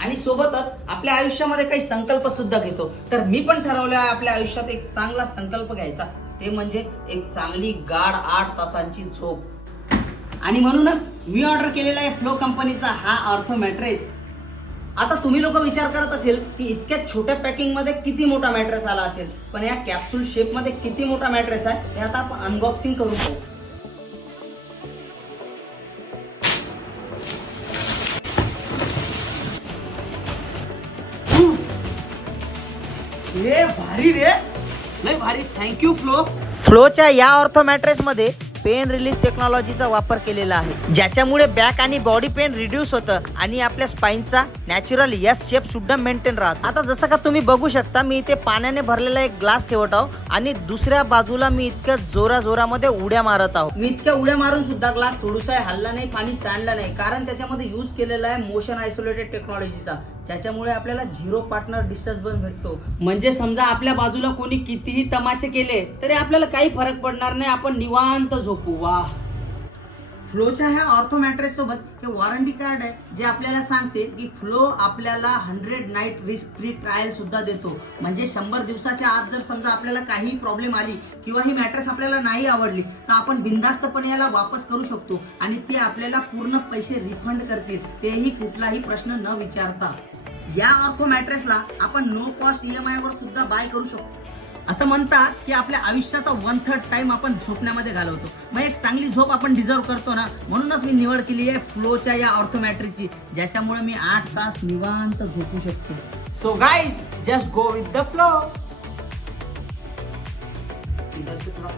आणि सोबतच आपल्या आयुष्यामध्ये काही संकल्प सुद्धा घेतो. तर मी पण ठरवलं आहे आपल्या आयुष्यात एक चांगला संकल्प घ्यायचा, ते म्हणजे एक चांगली गाढ 8 तासांची झोप. आणि म्हणूनच मी ऑर्डर केलेला आहे फ्लो कंपनीचा हा ऑर्थो मॅट्रेस. आता तुम्ही लोक विचार करत असेल की इतक्या छोट्या पॅकिंग मध्ये किती मोठा मॅट्रेस आला असेल, पण या कॅप्सूल शेप मध्ये किती मोठा मॅट्रेस आहे हे आता आपण अनबॉक्सिंग करून पाहू. हे भारी रे, लय भारी. Thank you flow. फ्लोच्या या ऑर्थो मॅट्रेस मध्ये पेन रिलीज टेक्नॉलॉजीचा वापर केलेला आहे, ज्याच्यामुळे बॅक आणि बॉडी पेन रिड्यूस होतं आणि आपल्या स्पाइनचा नॅचरल एस शेप सुद्धा मेंटेन राहतो. आता जसं का तुम्ही बघू शकता, मी इथे पाण्याने भरलेला एक ग्लास ठेवत आहो आणि दुसऱ्या बाजूला मी इतक्या जोरामध्ये उड्या मारत आहो. मी इतक्या उड्या मारून सुद्धा ग्लास थोडूसा हल्ला नाही, पाणी सांडलं नाही, कारण त्याच्यामध्ये यूज केलेला आहे मोशन आयसोलेटेड टेक्नॉलॉजीचा, ज्याच्यामुळे आपल्याला 0 पार्टनर डिस्टर्बन्स भेटतो. म्हणजे समजा आपल्या बाजूला कोणी कितीही तमाशे केले तरी आपल्याला काही फरक पडणार नाही, आपण निवांत झोपू. वाह. फ्लोच्या ह्या ऑर्थो मॅट्रेस सोबत हे वॉरंटी कार्ड आहे, जे आपल्याला सांगते की फ्लो आपल्याला 100 नाईट रिस्क फ्री ट्रायल सुद्धा देतो. म्हणजे 100 दिवसाच्या आत जर समजा आपल्याला काही प्रॉब्लेम आली किंवा ही मॅट्रेस आपल्याला नाही आवडली तर आपण बिनधास्तपणे याला वापस करू शकतो आणि ते आपल्याला पूर्ण पैसे रिफंड करतील, तेही कुठलाही प्रश्न न विचारता. या ऑर्थो मॅट्रेसला आपण नो कॉस्ट EMI वर सुद्धा बाय करू शकतो. असं म्हणतात की आपल्या आयुष्याचा 1/3 टाइम आपण झोपण्यामध्ये घालवतो, मग एक चांगली झोप आपण डिझर्व करतो ना. म्हणूनच मी निवड केली आहे फ्लोच्या या ऑर्थो मॅट्रेसची, ज्याच्यामुळे मी 8 तास निवांत झोपू शकतो. So guys, just go with the flow. इधर से थोड़ा